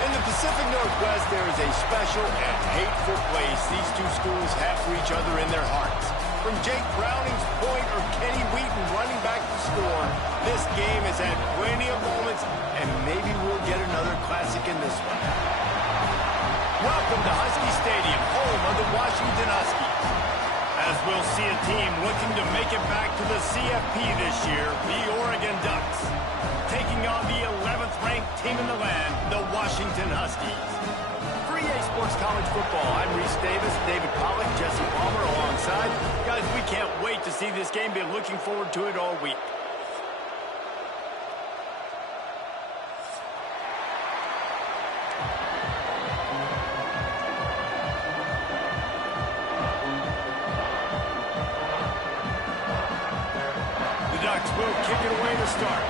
In the Pacific Northwest, there is a special and hateful place these two schools have for each other in their hearts. From Jake Browning's point or Kenny Wheaton running back to score, this game has had plenty of moments, and maybe we'll get another classic in this one. Welcome to Husky Stadium, home of the Washington Huskies. As we'll see a team looking to make it back to the CFP this year, the Oregon Ducks. Taking on the 11th ranked team in the land, the Washington Huskies. For EA Sports College Football, I'm Reese Davis, David Pollack, Jesse Palmer alongside. Guys, we can't wait to see this game. Been looking forward to it all week. The Ducks will kick it away to start.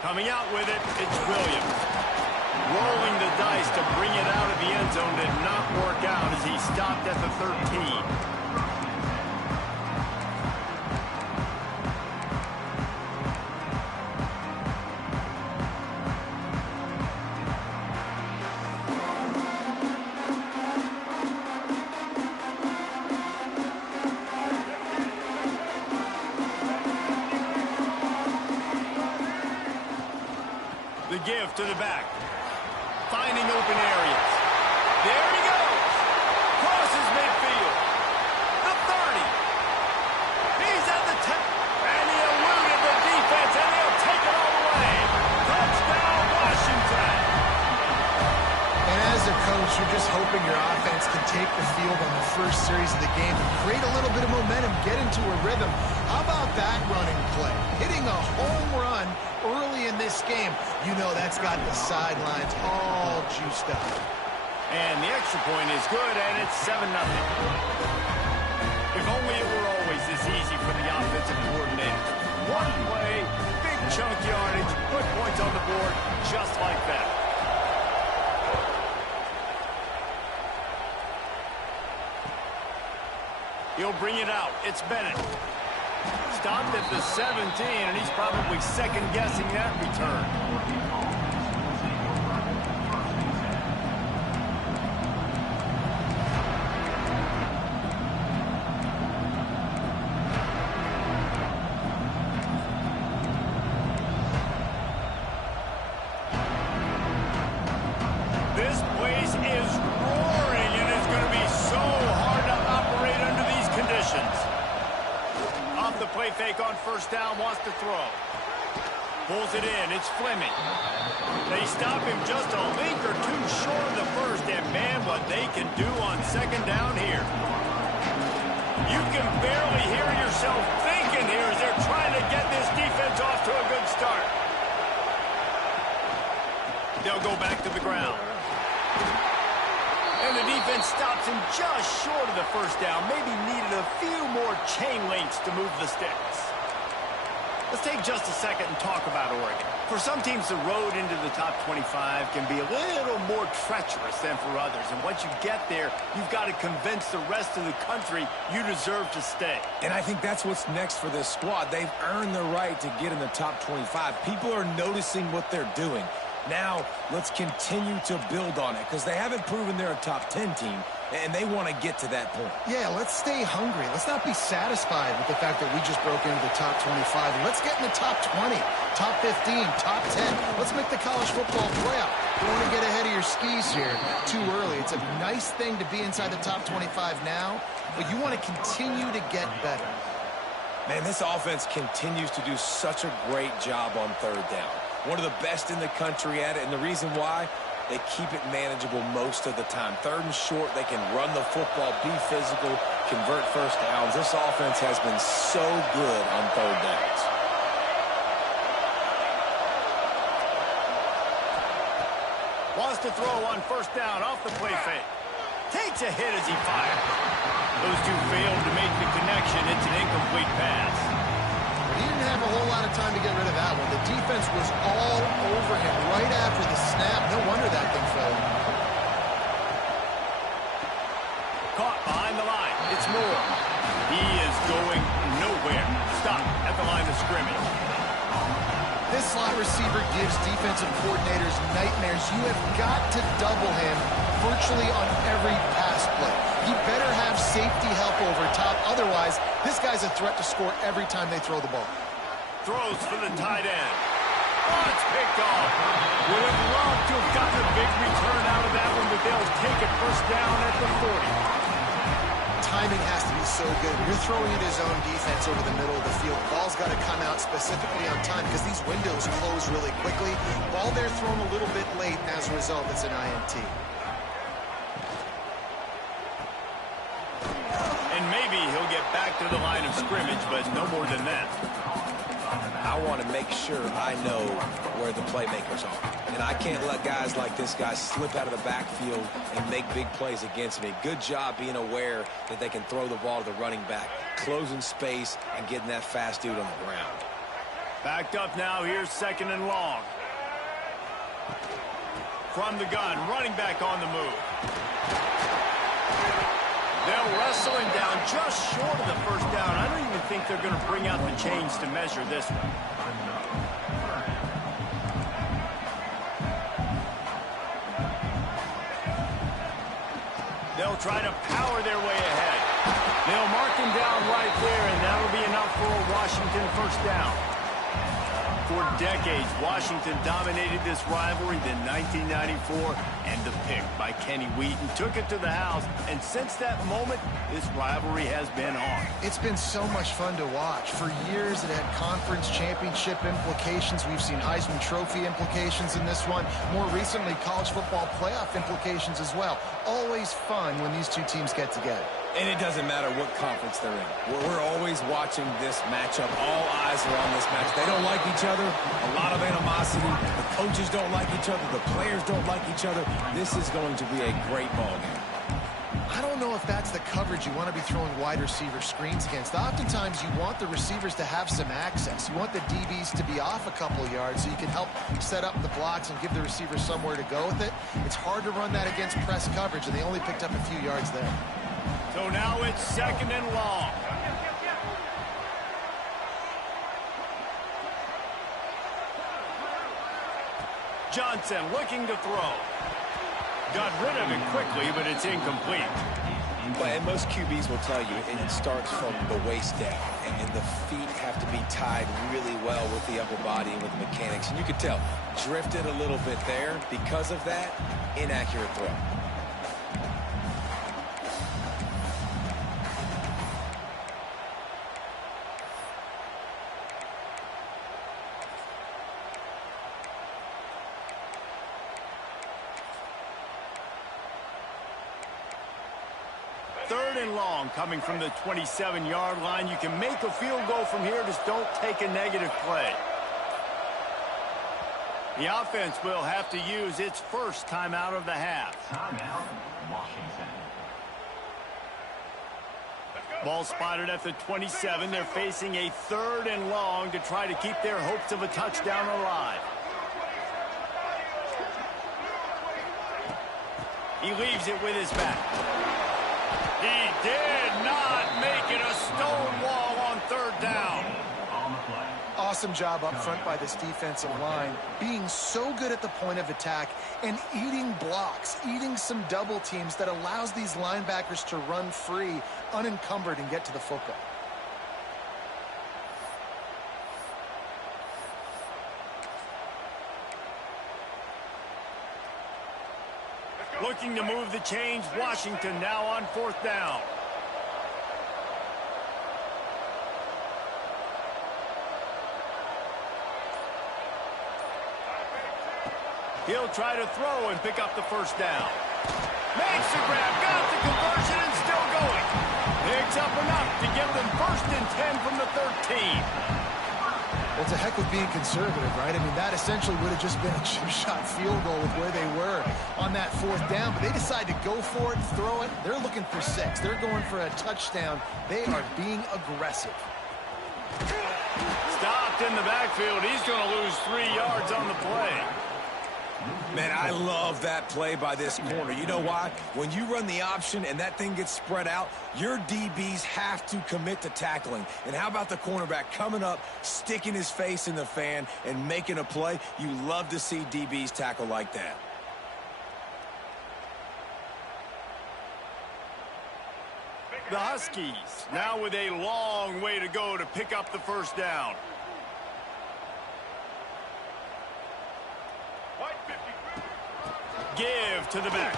Coming out with it, it's Williams. Rolling the dice to bring it out of the end zone did not work out as he stopped at the 13. The give to the back. Finding open areas. There he goes. Crosses midfield. The 30. He's at the 10. And he eluded the defense, and he'll take it all the way. Touchdown, Washington. And as a coach, you're just hoping your offense can take the field on the first series of the game and create a little bit of momentum, get into a rhythm. How about that running play? Hitting a home run early in this game. You know that's got the sidelines all juiced up. And the extra point is good, and it's 7-0. If only it were always this easy for the offensive coordinator. One play, big chunk yardage, put points on the board, just like that. He'll bring it out. It's Bennett. Stopped at the 17, and he's probably second-guessing that return. This place is roaring, and it's going to be so hard to operate under these conditions. Off the play fake on first down, wants to throw. Pulls it in, it's Fleming. They stop him just a link or two short of the first, and man, what they can do on second down here. You can barely hear yourself thinking here as they're trying to get this defense off to a good start. They'll go back to the ground. And the defense stops him just short of the first down. Maybe needed a few more chain links to move the sticks. Let's take just a second and talk about Oregon. For some teams, the road into the top 25 can be a little more treacherous than for others. And once you get there, you've got to convince the rest of the country you deserve to stay. And I think that's what's next for this squad. They've earned the right to get in the top 25. People are noticing what they're doing. Now, let's continue to build on it because they haven't proven they're a top 10 team, and they want to get to that point. Yeah, let's stay hungry. Let's not be satisfied with the fact that we just broke into the top 25. Let's get in the top 20, top 15, top 10. Let's make the college football playoff. Don't want to get ahead of your skis here too early. It's a nice thing to be inside the top 25 now, but you want to continue to get better. Man, this offense continues to do such a great job on third down. One of the best in the country at it, and the reason why, they keep it manageable most of the time. Third and short, they can run the football, be physical, convert first downs. This offense has been so good on third downs. Wants to throw on first down off the play fake. Takes a hit as he fires. Those two failed to make the connection. It's an incomplete pass. He didn't have a whole lot of time to get rid of that one. The defense was all over him right after the snap. No wonder that thing fell. Caught behind the line. It's Moore. He is going nowhere. Stop at the line of scrimmage. This slot receiver gives defensive coordinators nightmares. You have got to double him virtually on every pass play. He better have safety help over top. Otherwise, this guy's a threat to score every time they throw the ball. Throws for the tight end. Oh, it's picked off. Would have loved to have gotten a big return out of that one, but they'll take it first down at the 40. Timing has to be so good. You're throwing at his own defense over the middle of the field. Ball's got to come out specifically on time because these windows close really quickly. Ball there thrown a little bit late, and as a result, it's an INT. And maybe he'll get back to the line of scrimmage, but no more than that. I want to make sure I know where the playmakers are. And I can't let guys like this guy slip out of the backfield and make big plays against me. Good job being aware that they can throw the ball to the running back, closing space, and getting that fast dude on the ground. Backed up now. Here's second and long. From the gun, running back on the move. They'll wrestle him down just short of the first down. I don't even think they're going to bring out the chains to measure this one. They'll try to power their way ahead. They'll mark him down right there, and that'll be enough for a Washington first down. For decades, Washington dominated this rivalry. Then 1994, and the pick by Kenny Wheaton took it to the house. And since that moment, this rivalry has been on. It's been so much fun to watch. For years, it had conference championship implications. We've seen Heisman Trophy implications in this one. More recently, college football playoff implications as well. Always fun when these two teams get together. And it doesn't matter what conference they're in. We're always watching this matchup. All eyes are on this match. They don't like each other. A lot of animosity. The coaches don't like each other. The players don't like each other. This is going to be a great ball game. I don't know if that's the coverage you want to be throwing wide receiver screens against. Oftentimes, you want the receivers to have some access. You want the DBs to be off a couple of yards so you can help set up the blocks and give the receivers somewhere to go with it. It's hard to run that against press coverage, and they only picked up a few yards there. So now it's second and long. Johnson looking to throw. Got rid of it quickly, but it's incomplete. And most QBs will tell you it starts from the waist down, and the feet have to be tied really well with the upper body and with the mechanics. And you could tell, drifted a little bit there. Because of that, inaccurate throw. Third and long coming from the 27-yard line. You can make a field goal from here, just don't take a negative play. The offense will have to use its first timeout of the half. Timeout, Washington. Ball spotted at the 27. They're facing a third and long to try to keep their hopes of a touchdown alive. He leaves it with his back. He did not make it a stone wall on third down. Awesome job up front by this defensive line, being so good at the point of attack and eating blocks, eating some double teams that allows these linebackers to run free, unencumbered, and get to the football. Looking to move the chains. Washington now on fourth down. He'll try to throw and pick up the first down. Makes the grab, got the conversion, and still going. Picks up enough to give them first and 10 from the 13. Well, it's a heck of being conservative, right? I mean, that essentially would have just been a chip-shot field goal with where they were on that fourth down. But they decide to go for it, throw it. They're looking for 6. They're going for a touchdown. They are being aggressive. Stopped in the backfield. He's going to lose 3 yards on the play. Man, I love that play by this corner. You know why? When you run the option and that thing gets spread out, your DBs have to commit to tackling. And how about the cornerback coming up, sticking his face in the fan, and making a play? You love to see DBs tackle like that. The Huskies now with a long way to go to pick up the first down. Give to the back.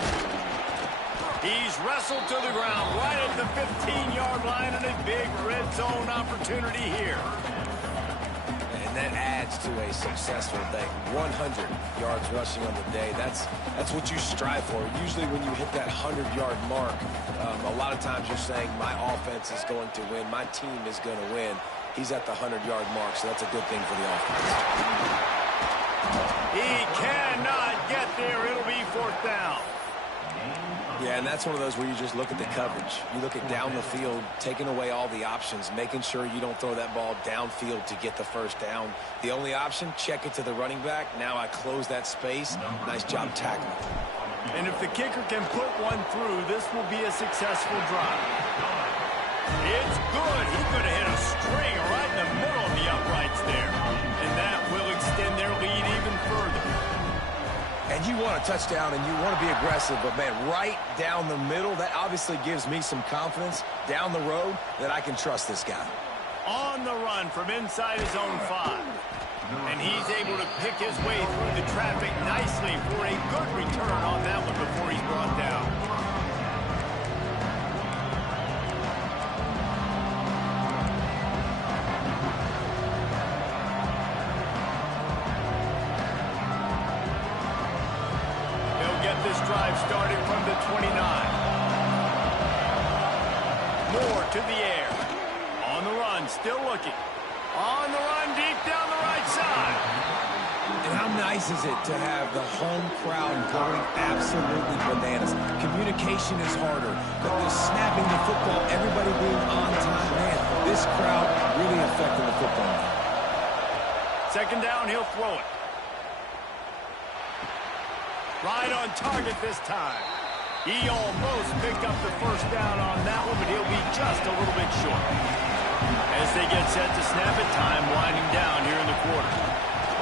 He's wrestled to the ground right at the 15-yard line, and a big red zone opportunity here. And that adds to a successful day. 100 yards rushing on the day. That's what you strive for. Usually when you hit that 100-yard mark, a lot of times you're saying, my offense is going to win, my team is going to win. He's at the 100-yard mark, so that's a good thing for the offense. He cannot get there. It'll be fourth down. Yeah, and that's one of those where you just look at the coverage. You look at down the field, taking away all the options, making sure you don't throw that ball downfield to get the first down. The only option, check it to the running back. Now I close that space. Nice job tackling. And if the kicker can put one through, this will be a successful drive. It's good. He could have hit a string right in the middle of the uprights there. And that will extend their lead even further. And you want a touchdown and you want to be aggressive, but man, right down the middle, that obviously gives me some confidence down the road that I can trust this guy. On the run from inside his own 5. And he's able to pick his way through the traffic nicely for a good return on that one before he's brought down. Drive starting from the 29. Moore to the air. On the run, still looking. On the run, deep down the right side. And how nice is it to have the home crowd going absolutely bananas? Communication is harder, but the snapping the football, everybody being on time, man, this crowd really affecting the football game. Second down, he'll throw it. Right on target this time. He almost picked up the first down on that one, but he'll be just a little bit short. As they get set to snap it, time winding down here in the quarter.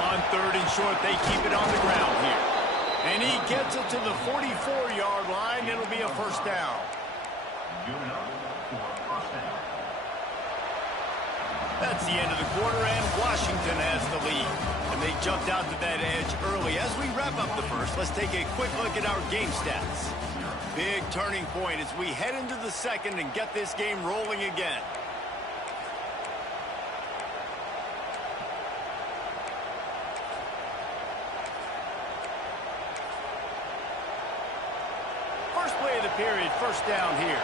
On third and short, they keep it on the ground here. And he gets it to the 44-yard line. It'll be a first down. That's the end of the quarter, and Washington has the lead. And they jumped out to that edge early. As we wrap up the first, let's take a quick look at our game stats. Big turning point as we head into the second and get this game rolling again. First play of the period, first down here.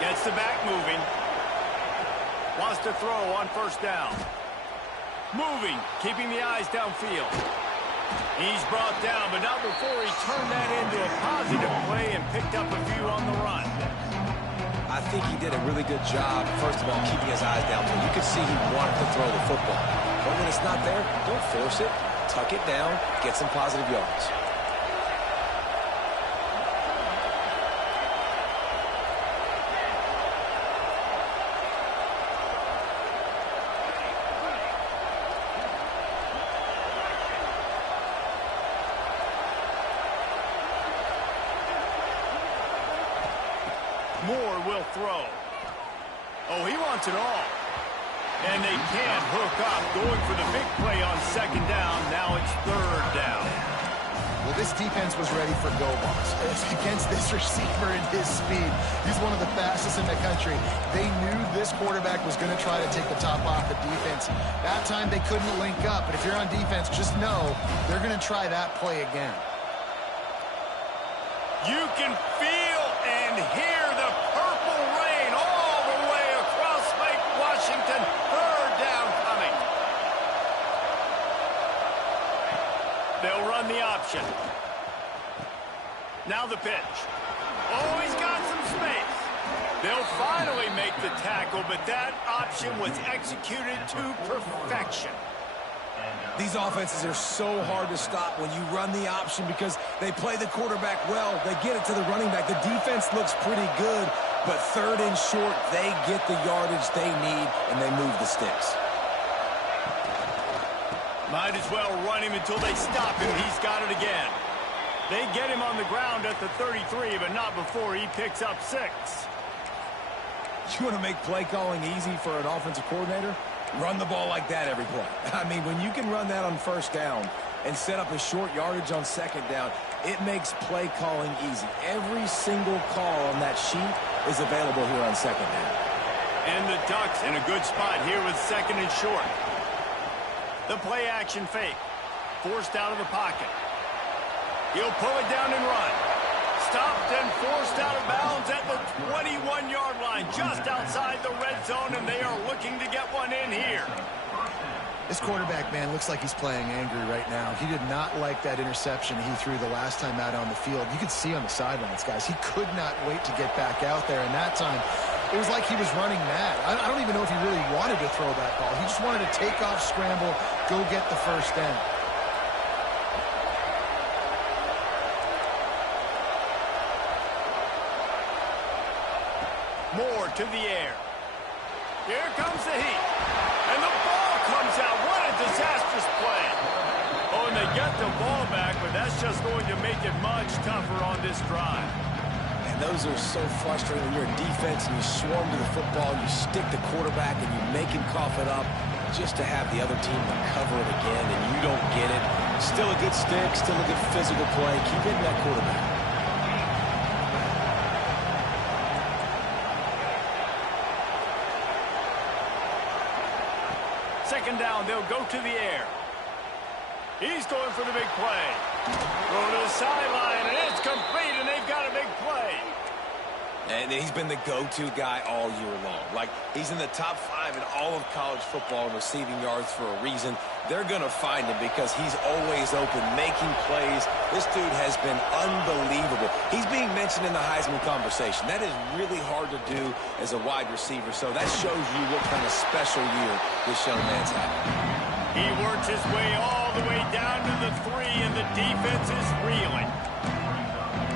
Gets the back moving. Wants to throw on first down. Moving, keeping the eyes downfield. He's brought down, but not before he turned that into a positive play and picked up a few on the run. I think he did a really good job, first of all, keeping his eyes downfield. You could see he wanted to throw the football. But when it's not there, don't force it. Tuck it down, get some positive yards. Moore will throw. Oh, he wants it all. And they can't hook up. Going for the big play on second down. Now it's third down. Well, this defense was ready for go balls. Against this receiver and his speed. He's one of the fastest in the country. They knew this quarterback was going to try to take the top off the defense. That time they couldn't link up. But if you're on defense, just know they're going to try that play again. You can feel and hear the purple rain all the way across Lake Washington. Third down coming. They'll run the option. Now the pitch. Oh, he's got some space. They'll finally make the tackle, but that option was executed to perfection. These offenses are so hard to stop when you run the option because they play the quarterback well. They get it to the running back. The defense looks pretty good, but third and short, they get the yardage they need, and they move the sticks. Might as well run him until they stop him. He's got it again. They get him on the ground at the 33, but not before he picks up 6. You want to make play calling easy for an offensive coordinator? Run the ball like that every play. I mean, when you can run that on first down and set up a short yardage on second down, it makes play calling easy. Every single call on that sheet is available here on second down. And the Ducks in a good spot here with second and short. The play action fake. Forced out of the pocket. He'll pull it down and run. Stopped and forced out of bounds at the 21-yard line, just outside the red zone, and they are looking to get one in here. This quarterback, man, looks like he's playing angry right now. He did not like that interception he threw the last time out on the field. You could see on the sidelines, guys, he could not wait to get back out there, and that time it was like he was running mad. I don't even know if he really wanted to throw that ball. He just wanted to take off, scramble, go get the first down. Moore to the air. Here comes the heat. And the ball comes out. What a disastrous play. Oh, and they get the ball back, but that's just going to make it much tougher on this drive. And those are so frustrating when you're in defense and you swarm to the football, you stick the quarterback and you make him cough it up just to have the other team recover it again and you don't get it. Still a good stick, still a good physical play. Keep hitting that quarterback. Second down, they'll go to the air. He's going for the big play. Throw to the sideline, and it's complete, and they've got a big play. And he's been the go-to guy all year long. Like, he's in the top 5 in all of college football in receiving yards for a reason. They're going to find him because he's always open, making plays. This dude has been unbelievable. He's being mentioned in the Heisman conversation. That is really hard to do as a wide receiver, so that shows you what kind of special year this young man's having. He works his way all the way down to the 3, and the defense is reeling.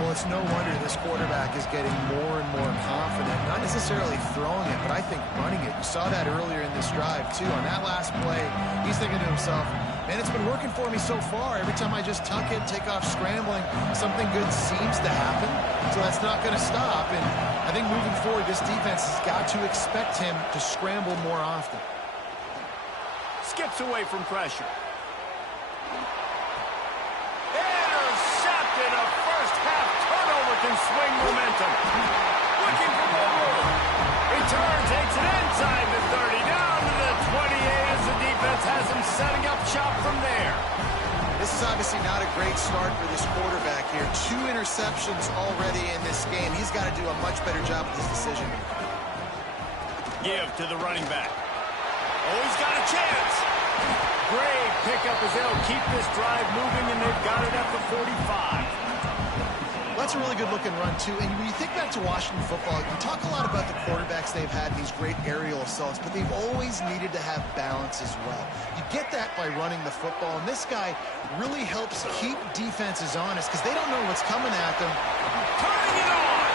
Well, it's no wonder this quarterback is getting more and more confident, not necessarily throwing it, but I think running it. You saw that earlier in this drive, too. On that last play, he's thinking to himself, man, it's been working for me so far. Every time I just tuck it, take off scrambling, something good seems to happen, so that's not going to stop. And I think moving forward, this defense has got to expect him to scramble more often. Skips away from pressure. Can swing momentum. Looking for more room. Return takes it inside the 30, down to the 28 as the defense has him setting up shop from there. This is obviously not a great start for this quarterback here. 2 interceptions already in this game. He's got to do a much better job with his decision. Give to the running back. Oh, he's got a chance. Great pickup as they'll keep this drive moving, and they've got it at the 45. That's a really good-looking run, too. And when you think back to Washington football, you talk a lot about the quarterbacks they've had, these great aerial assaults, but they've always needed to have balance as well. You get that by running the football, and this guy really helps keep defenses honest because they don't know what's coming at them. Turning it on!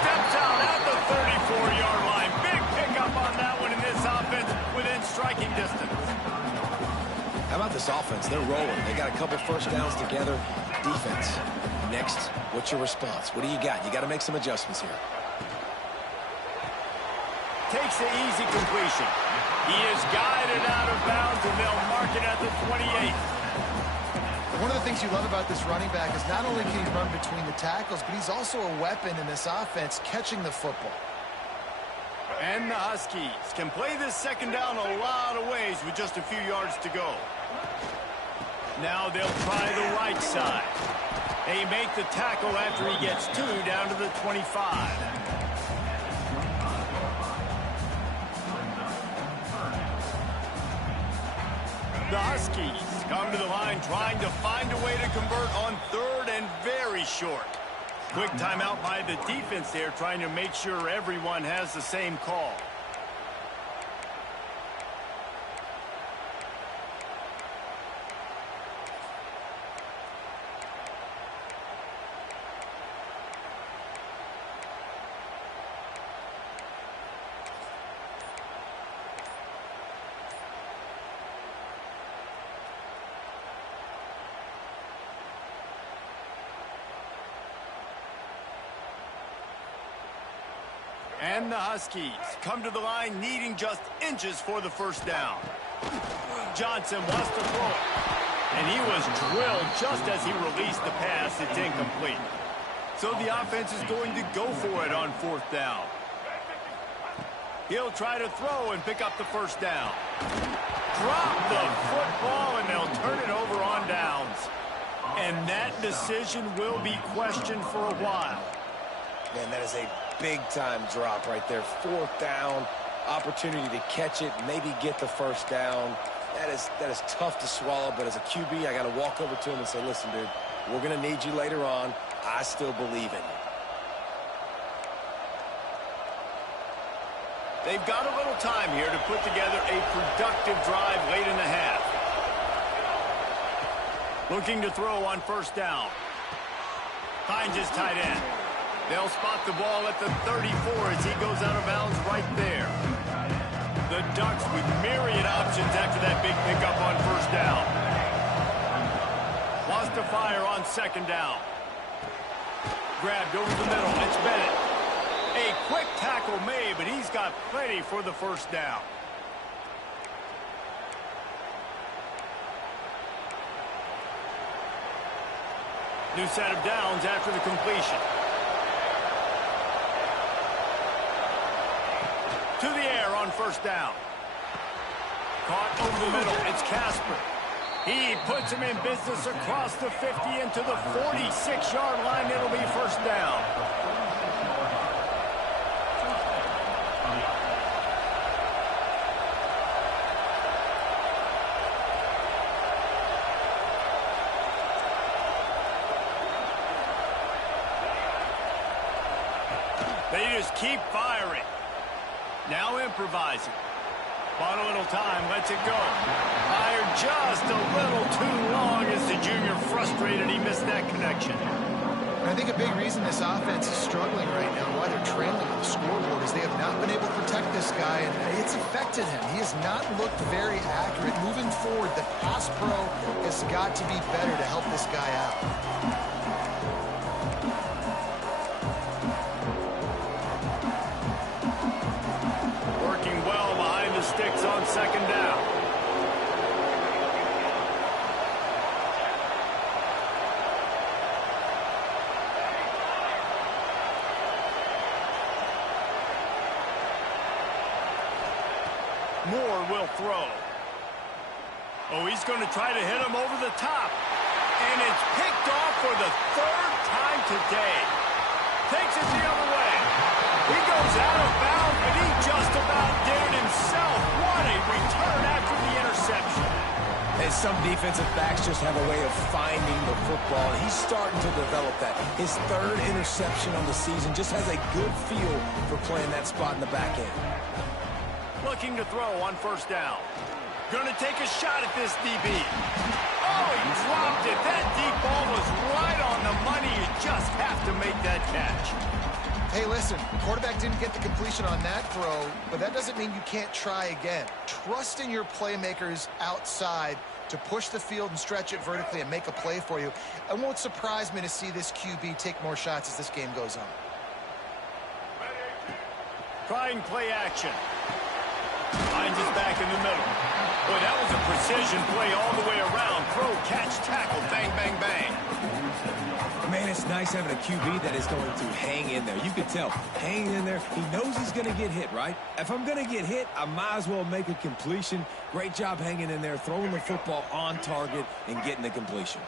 Steps out at the 34-yard line. Big pickup on that one in this offense within striking distance. How about this offense? They're rolling. They got a couple first downs together. Defense. Next, what's your response? What do you got? You got to make some adjustments here. Takes the easy completion. He is guided out of bounds, and they'll mark it at the 28. One of the things you love about this running back is not only can he run between the tackles, but he's also a weapon in this offense, catching the football. And the Huskies can play this second down a lot of ways with just a few yards to go. Now they'll try the right side. They make the tackle after he gets 2 down to the 25. The Huskies come to the line trying to find a way to convert on 3rd and very short. Quick timeout by the defense there, trying to make sure everyone has the same call. And the Huskies come to the line needing just inches for the first down. Johnson wants to throw it. And he was drilled just as he released the pass. It's incomplete. So the offense is going to go for it on fourth down. He'll try to throw and pick up the first down. Drop the football and they'll turn it over on downs. And that decision will be questioned for a while. Man, that is a big-time drop right there. Fourth down, opportunity to catch it, maybe get the first down. That is tough to swallow, but as a QB, I got to walk over to him and say, listen, dude, we're going to need you later on. I still believe in you. They've got a little time here to put together a productive drive late in the half. Looking to throw on first down. Finds his tight end. They'll spot the ball at the 34 as he goes out of bounds right there. The Ducks with myriad options after that big pickup on first down. Wants to fire on second down. Grabbed over the middle. It's Bennett. A quick tackle made, but he's got plenty for the first down. New set of downs after the completion. To the air on first down. Caught over the middle. It's Casper. He puts him in business across the 50 into the 46-yard line. It'll be first down. They just keep firing. Now improvising. Bought a little time, lets it go. Fired just a little too long as the junior frustrated. He missed that connection. I think a big reason this offense is struggling right now, why they're trailing on the scoreboard, is they have not been able to protect this guy, and it's affected him. He has not looked very accurate. Moving forward, the pass pro has got to be better to help this guy out. Sticks on second down. Moore will throw. Oh, he's going to try to hit him over the top. And it's picked off for the third time today. Takes it the other way. He goes out of bounds, but he just about did it himself. What a return after the interception. And some defensive backs just have a way of finding the football, and he's starting to develop that. His third interception on the season, just has a good feel for playing that spot in the back end. Looking to throw on first down. Going to take a shot at this DB. Oh, he dropped it. That deep ball was right on the money. You just have to make that catch. Hey, listen, the quarterback didn't get the completion on that throw, but that doesn't mean you can't try again. Trust in your playmakers outside to push the field and stretch it vertically and make a play for you. It won't surprise me to see this QB take more shots as this game goes on. Trying play action. Finds it back in the middle. Boy, that was a precision play all the way around. Throw, catch, tackle, bang, bang, bang. Man, it's nice having a QB that is going to hang in there. You can tell, hanging in there, he knows he's going to get hit, right? If I'm going to get hit, I might as well make a completion. Great job hanging in there, throwing the football on target and getting the completion.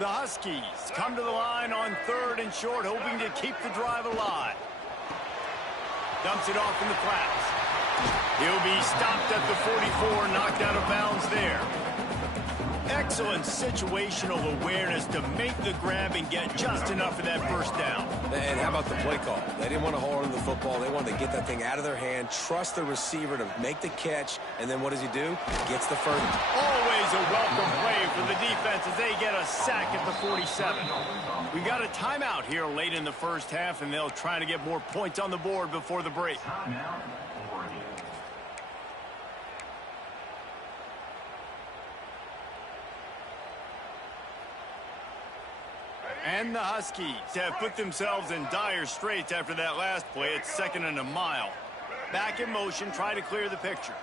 The Huskies come to the line on third and short, hoping to keep the drive alive. Dumps it off in the flats. He'll be stopped at the 44, knocked out of bounds there. Excellent situational awareness to make the grab and get just enough of that first down. And how about the play call? They didn't want to hold on to the football. They wanted to get that thing out of their hand, trust the receiver to make the catch, and then what does he do? Gets the first. Always a welcome play for the defense as they get a sack at the 47. We got a timeout here late in the first half, and they'll try to get more points on the board before the break. And the Huskies have put themselves in dire straits after that last play. It's 2nd and a mile. Back in motion, try to clear the picture.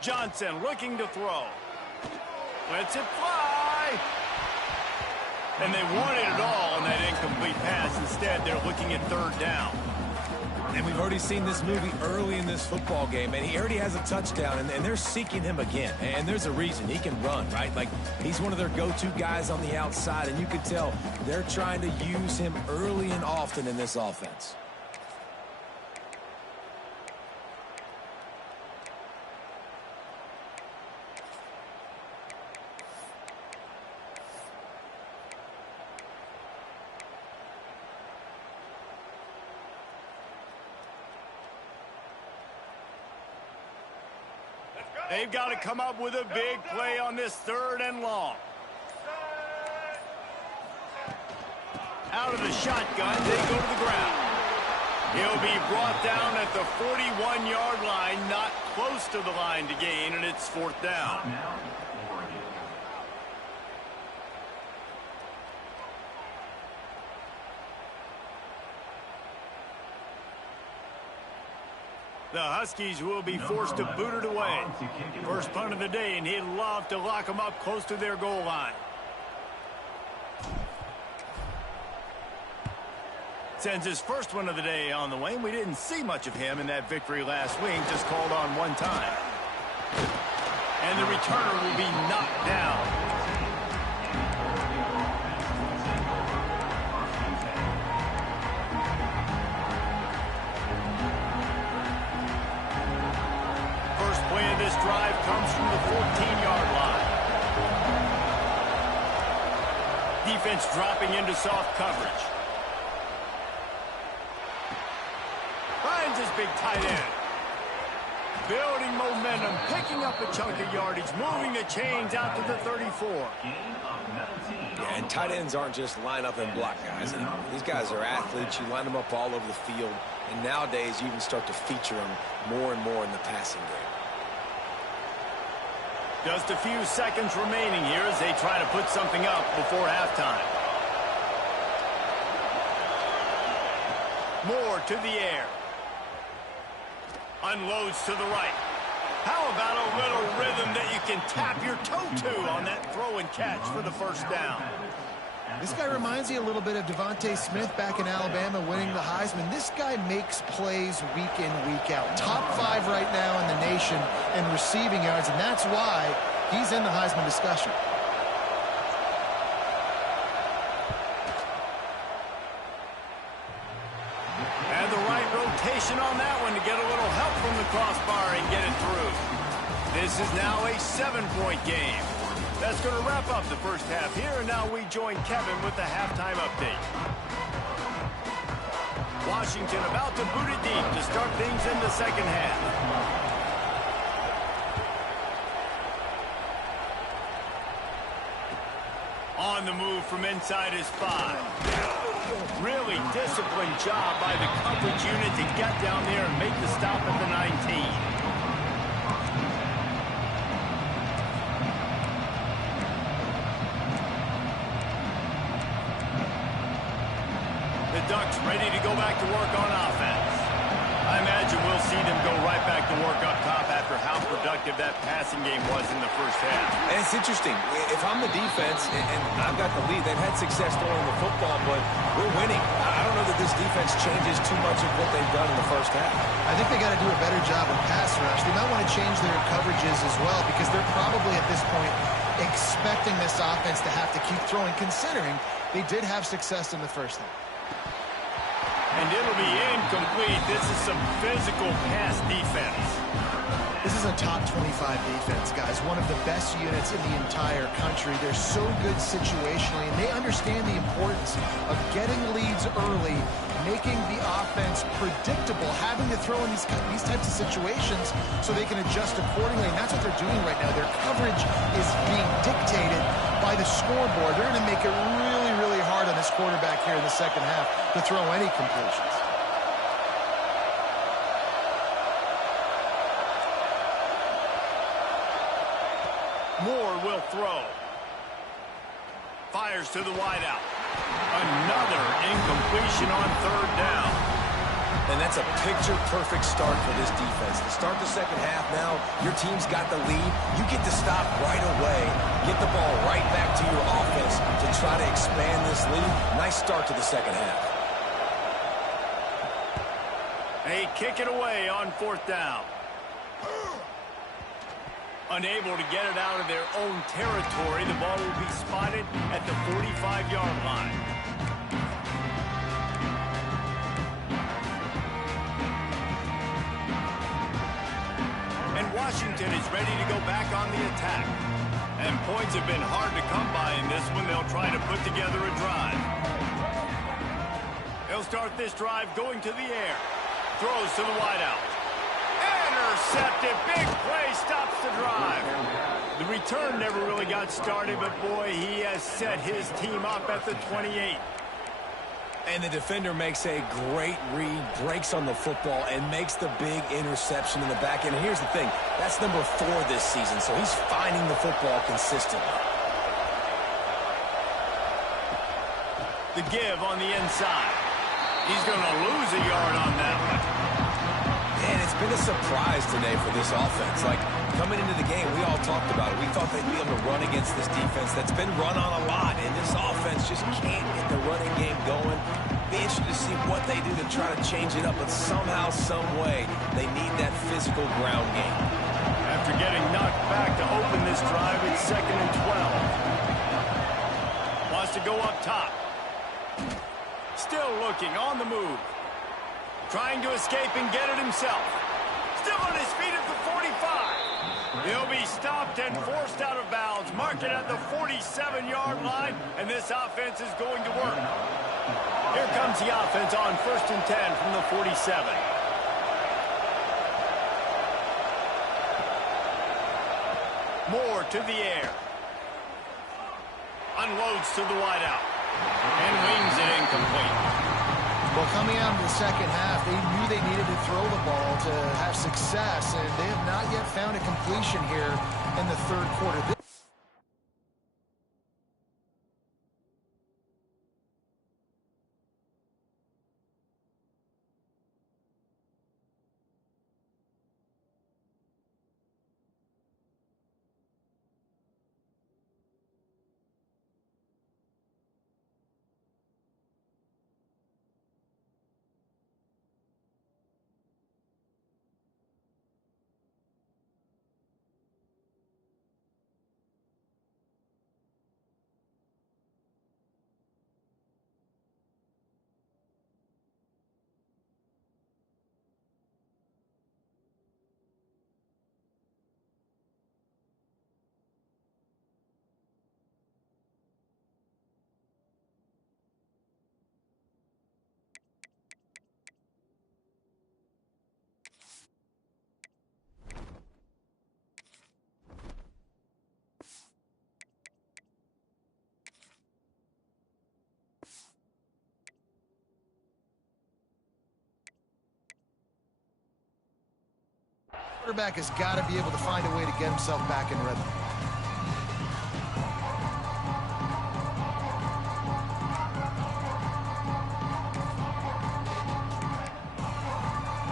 Johnson looking to throw. Lets it fly. And they wanted it all on that incomplete pass. Instead, they're looking at 3rd down. And we've already seen this movie early in this football game, and he already has a touchdown, and they're seeking him again. And there's a reason. He can run, right? Like, he's one of their go-to guys on the outside, and you can tell they're trying to use him early and often in this offense. They've got to come up with a big play on this 3rd and long. Out of the shotgun, they go to the ground. He'll be brought down at the 41-yard line, not close to the line to gain, and it's 4th down. The Huskies will be forced to boot it away. First punt of the day, and he'd love to lock them up close to their goal line. Sends his first one of the day on the way. We didn't see much of him in that victory last week, just called on one time. And the returner will be knocked down. This drive comes from the 14-yard line. Defense dropping into soft coverage. Finds his big tight end. Building momentum, picking up a chunk of yardage, moving the chains out to the 34. Yeah, and tight ends aren't just line up and block guys anymore. These guys are athletes. You line them up all over the field. And nowadays, you even start to feature them more and more in the passing game. Just a few seconds remaining here as they try to put something up before halftime. Moore to the air. Unloads to the right. How about a little rhythm that you can tap your toe to on that throw and catch for the first down? This guy reminds you a little bit of Devontae Smith back in Alabama winning the Heisman. This guy makes plays week in, week out. Top 5 right now in the nation in receiving yards, and that's why he's in the Heisman discussion. And the right rotation on that one to get a little help from the crossbar and get it through. This is now a 7-point game. That's going to wrap up the first half here, and now we join Kevin with the halftime update. Washington about to boot it deep to start things in the second half. On the move from inside his 5. Really disciplined job by the coverage unit to get down there and make the stop at the 19. Ducks ready to go back to work on offense. I imagine we'll see them go right back to work up top after how productive that passing game was in the first half. And it's interesting. If I'm the defense and I've got the lead, they've had success throwing the football, but we're winning. I don't know that this defense changes too much of what they've done in the first half. I think they got to do a better job of pass rush. They might want to change their coverages as well because they're probably at this point expecting this offense to have to keep throwing, considering they did have success in the first half. And it'll be incomplete. This is some physical pass defense. This is a top 25 defense, guys. One of the best units in the entire country. They're so good situationally, and they understand the importance of getting leads early, making the offense predictable, having to throw in these types of situations so they can adjust accordingly, and that's what they're doing right now. Their coverage is being dictated by the scoreboard. They're going to make it really, really hard on this quarterback here in the second half to throw any completions. Moore will throw. Fires to the wideout. Another incompletion on third down. And that's a picture-perfect start for this defense. To start the second half now, your team's got the lead. You get to stop right away, get the ball right back to your offense to try to expand this lead. Nice start to the second half. They kick it away on fourth down. Unable to get it out of their own territory, the ball will be spotted at the 45-yard line. And Washington is ready to go back on the attack. And points have been hard to come by in this one. They'll try to put together a drive. They'll start this drive going to the air. Throws to the wideout. Intercepted. Big play stops the drive. The return never really got started, but boy, he has set his team up at the 28. And the defender makes a great read, breaks on the football, and makes the big interception in the back end. And here's the thing, that's number 4 this season, so he's finding the football consistently. The give on the inside. He's going to lose a yard on that one. Man, it's been a surprise today for this offense. Like, coming into the game, we all talked about it. We thought they'd be able to run against this defense that's been run on a lot, and this offense just can't get the running game going. Be interested to see what they do to try to change it up, but somehow, some way, they need that physical ground game. After getting knocked back to open this drive, it's 2nd and 12. Wants to go up top. Still looking, on the move. Trying to escape and get it himself. Still on his feet at the 45. He'll be stopped and forced out of bounds. Mark it at the 47-yard line, and this offense is going to work. Here comes the offense on 1st and 10 from the 47. Moore to the air. Unloads to the wideout. And wings it incomplete. Well, coming out in the second half, they knew they needed to throw the ball to have success, and they have not yet found a completion here in the third quarter. Quarterback has got to be able to find a way to get himself back in rhythm.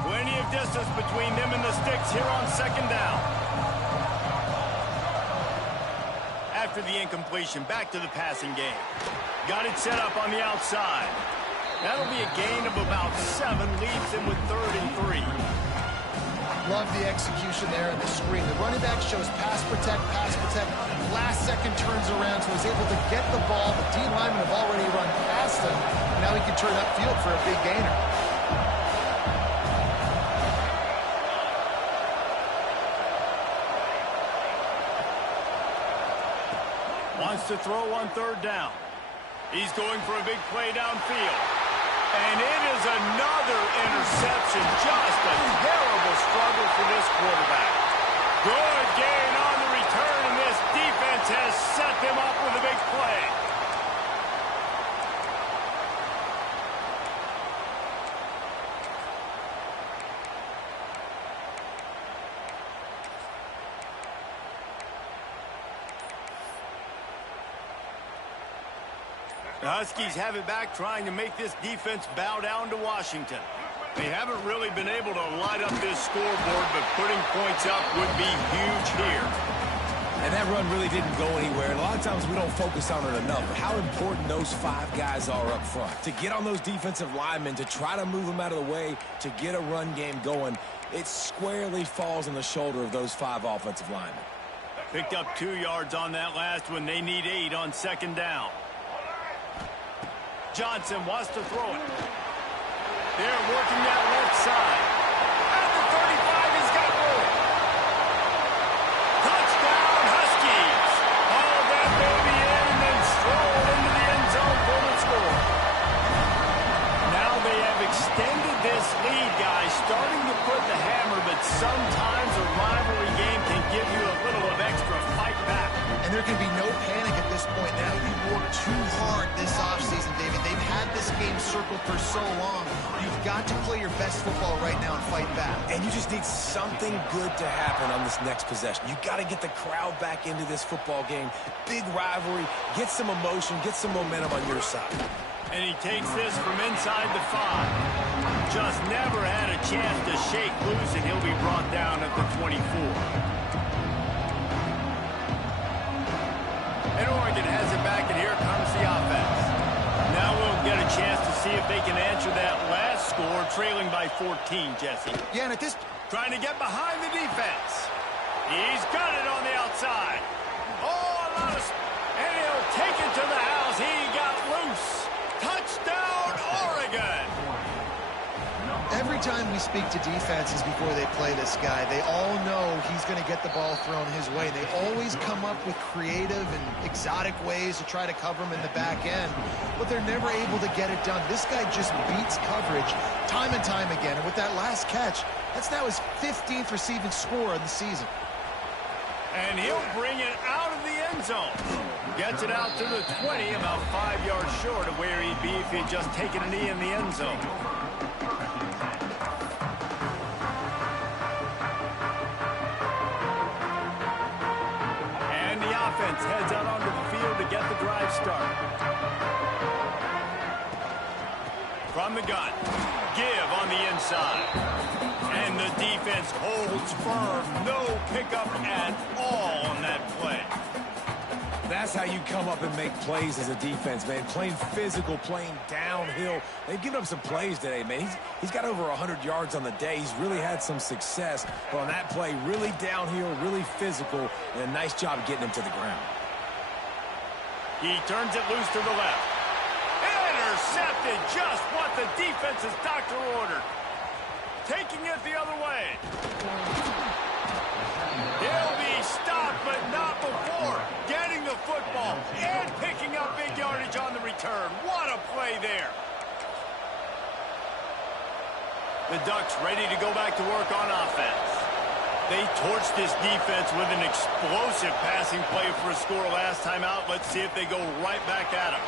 Plenty of distance between them and the sticks here on 2nd down. After the incompletion, back to the passing game. Got it set up on the outside. That'll be a gain of about 7, leaves him with 3rd and 3. Love the execution there in the screen. The running back shows pass protect, last second turns around, so he's able to get the ball. The D linemen have already run past him, and now he can turn upfield for a big gainer. Wants to throw on third down. He's going for a big play downfield. And it is another interception. Just a terrible struggle for this quarterback. Good gain on the return, and this defense has set them up with a big play. The Huskies have it back, trying to make this defense bow down to Washington. They haven't really been able to light up this scoreboard, but putting points up would be huge here. And that run really didn't go anywhere. And a lot of times we don't focus on it enough. But how important those 5 guys are up front. To get on those defensive linemen, to try to move them out of the way, to get a run game going, it squarely falls on the shoulder of those 5 offensive linemen. Picked up 2 yards on that last one. They need 8 on second down. Johnson wants to throw it. They're working that left side. At the 35, he's got room. Touchdown, Huskies. Haul that baby in and then stroll into the end zone for the score. Now they have extended this lead, guys, starting to put the hammer, but sometimes a rivalry game can give you a little of extra fight back. And there can be no panic at this point now. You worked too hard this offseason, David. They've had this game circled for so long. You've got to play your best football right now and fight back. And you just need something good to happen on this next possession. You got to get the crowd back into this football game. Big rivalry. Get some emotion. Get some momentum on your side. And he takes this from inside the 5. Just never had a chance to shake loose, and he'll be brought down at the 24. And Oregon has it back, and here comes the offense. Now we'll get a chance to see if they can answer that last score, trailing by 14, Jesse. Yeah, and at this... Trying to get behind the defense. He's got it on the outside. Oh, a lot of... And he'll take it to the house. He got loose. Touchdown, Oregon. Every time we speak to defenses before they play this guy, they all know he's going to get the ball thrown his way. They always come up with creative and exotic ways to try to cover him in the back end, but they're never able to get it done. This guy just beats coverage time and time again, and with that last catch, that's now his 15th receiving score of the season. And he'll bring it out of the end zone. Gets it out to the 20, about 5 yards short of where he'd be if he'd just taken a knee in the end zone. And the offense heads out onto the field to get the drive started. From the gun, give on the inside. And the defense holds firm. No pickup at all on that play. That's how you come up and make plays as a defense, man. Playing physical, playing downhill. They've given up some plays today, man. He's got over 100 yards on the day. He's really had some success. But on that play, really downhill, really physical, and a nice job getting him to the ground. He turns it loose to the left. Intercepted, just what the defense's doctor ordered. Taking it the other way. He'll be stopped, but not before getting the football and picking up big yardage on the return. What a play there. The Ducks ready to go back to work on offense. They torched this defense with an explosive passing play for a score last time out. Let's see if they go right back at him.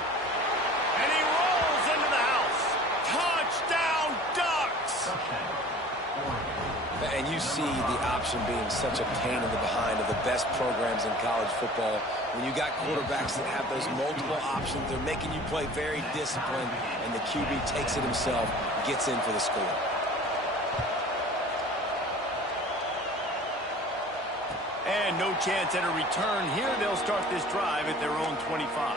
And he rolls into the house. Touchdown, Ducks! And you see the option being such a pain in the behind of the best programs in college football. When you got quarterbacks that have those multiple options, they're making you play very disciplined, and the QB takes it himself, gets in for the score. And no chance at a return here. They'll start this drive at their own 25.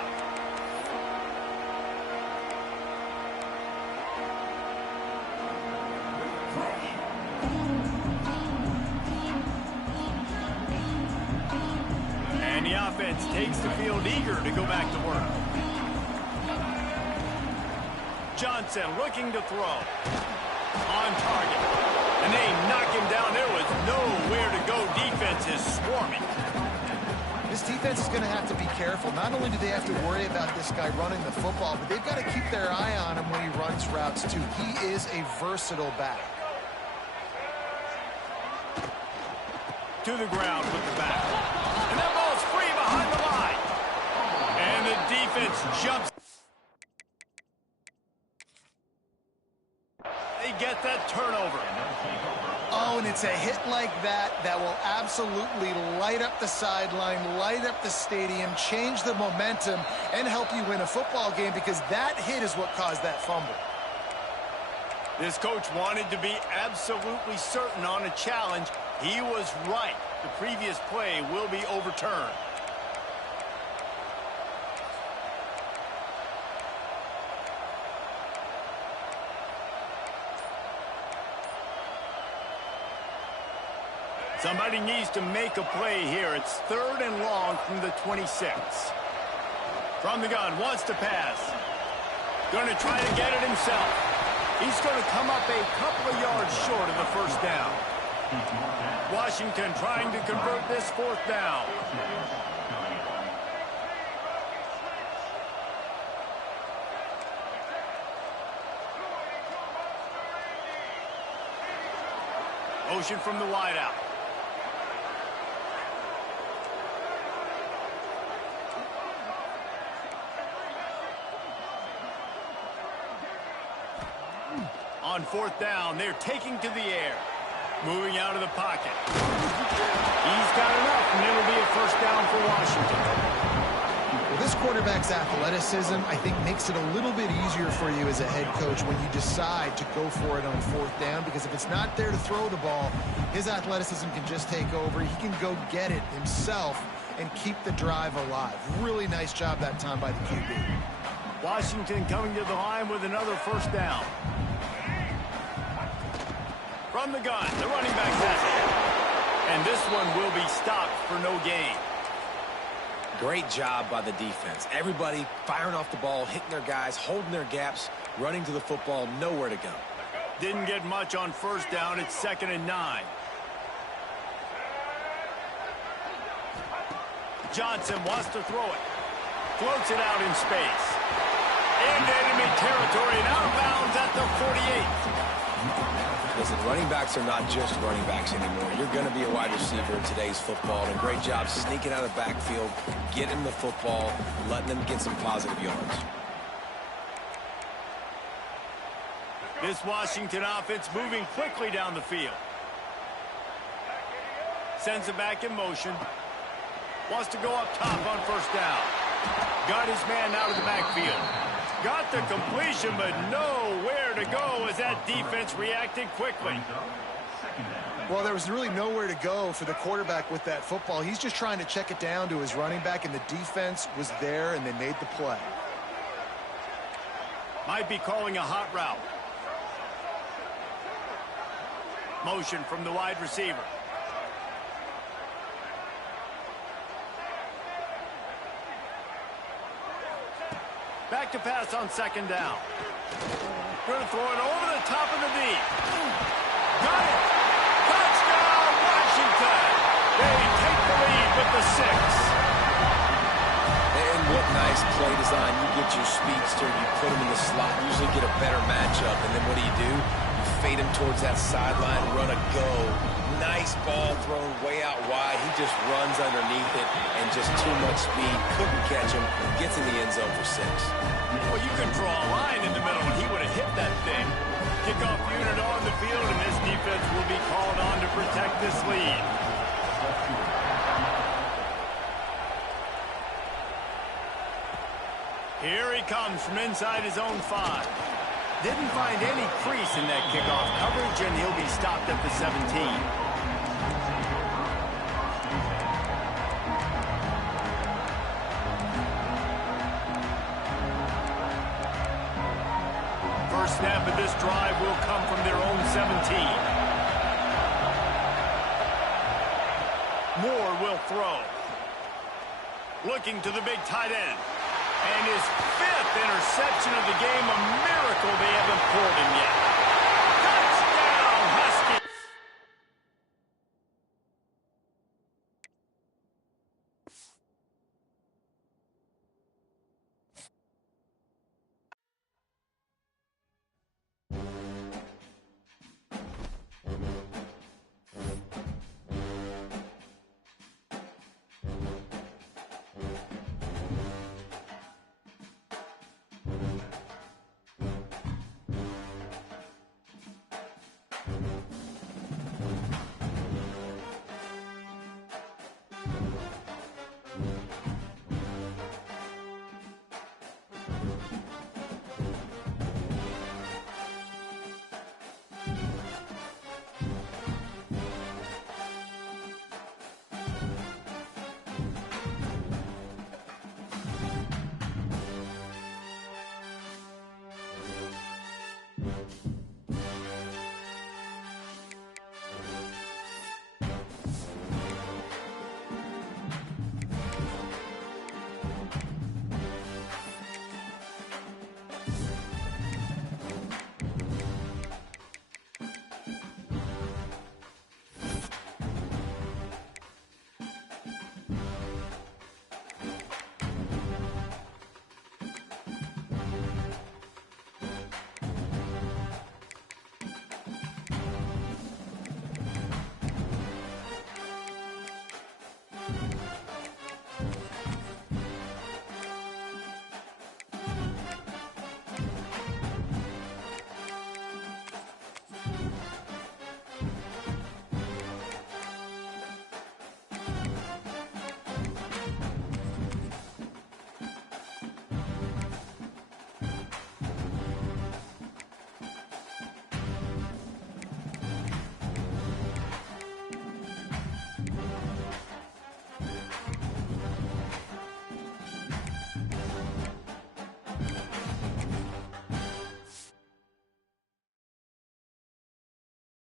And the offense takes the field eager to go back to work. Johnson looking to throw. On target. And they knock him down. There was nowhere to go. Defense is swarming. This defense defense is going to have to be careful. Not only do they have to worry about this guy running the football, but they've got to keep their eye on him when he runs routes, too. He is a versatile back. To the ground with the back. And that ball's free behind the line. And the defense jumps. They get that turnover. Oh, and it's a hit like that that will absolutely light up the sideline, light up the stadium, change the momentum, and help you win a football game, because that hit is what caused that fumble. This coach wanted to be absolutely certain on a challenge. He was right. The previous play will be overturned. Somebody needs to make a play here. It's 3rd and long from the 26. From the gun, wants to pass. Going to try to get it himself. He's going to come up a couple of yards short of the first down. Washington trying to convert this 4th down. Motion from the wideout. On 4th down, they're taking to the air. Moving out of the pocket. He's got enough, and it'll be a first down for Washington. Well, this quarterback's athleticism, I think, makes it a little bit easier for you as a head coach when you decide to go for it on 4th down, because if it's not there to throw the ball, his athleticism can just take over. He can go get it himself and keep the drive alive. Really nice job that time by the QB. Washington coming to the line with another first down. From the gun, the running back has it. And this one will be stopped for no gain. Great job by the defense. Everybody firing off the ball, hitting their guys, holding their gaps, running to the football, nowhere to go. Didn't get much on 1st down. It's 2nd and 9. Johnson wants to throw it. Floats it out in space. Into enemy territory and out of bounds at the 48. Listen, running backs are not just running backs anymore. You're going to be a wide receiver in today's football, and a great job sneaking out of the backfield, getting the football, letting them get some positive yards. This Washington offense moving quickly down the field. Sends it back in motion. Wants to go up top on 1st down. Got his man out of the backfield. Got the completion, but nowhere to go as that defense reacted quickly. Well, there was really nowhere to go for the quarterback with that football. He's just trying to check it down to his running back, and the defense was there, and they made the play. Might be calling a hot route. Motion from the wide receiver. Back to pass on 2nd down. Going to throw it over the top of the knee. Got it. Touchdown, Washington. They take the lead with the 6. And what nice play design. You get your speedster, you put him in the slot, usually get a better matchup, and then what do? You fade him towards that sideline, run a go. Nice ball thrown way out wide. He just runs underneath it, and just too much speed. Couldn't catch him. Gets in the end zone for 6. Well, you could draw a line in the middle, and he would have hit that thing. Kickoff unit on the field, and this defense will be called on to protect this lead. Here he comes from inside his own 5. Didn't find any crease in that kickoff coverage, and he'll be stopped at the 17. First snap of this drive will come from their own 17. Moore will throw. Looking to the big tight end. And his 5th interception of the game, a miracle they haven't pulled him yet.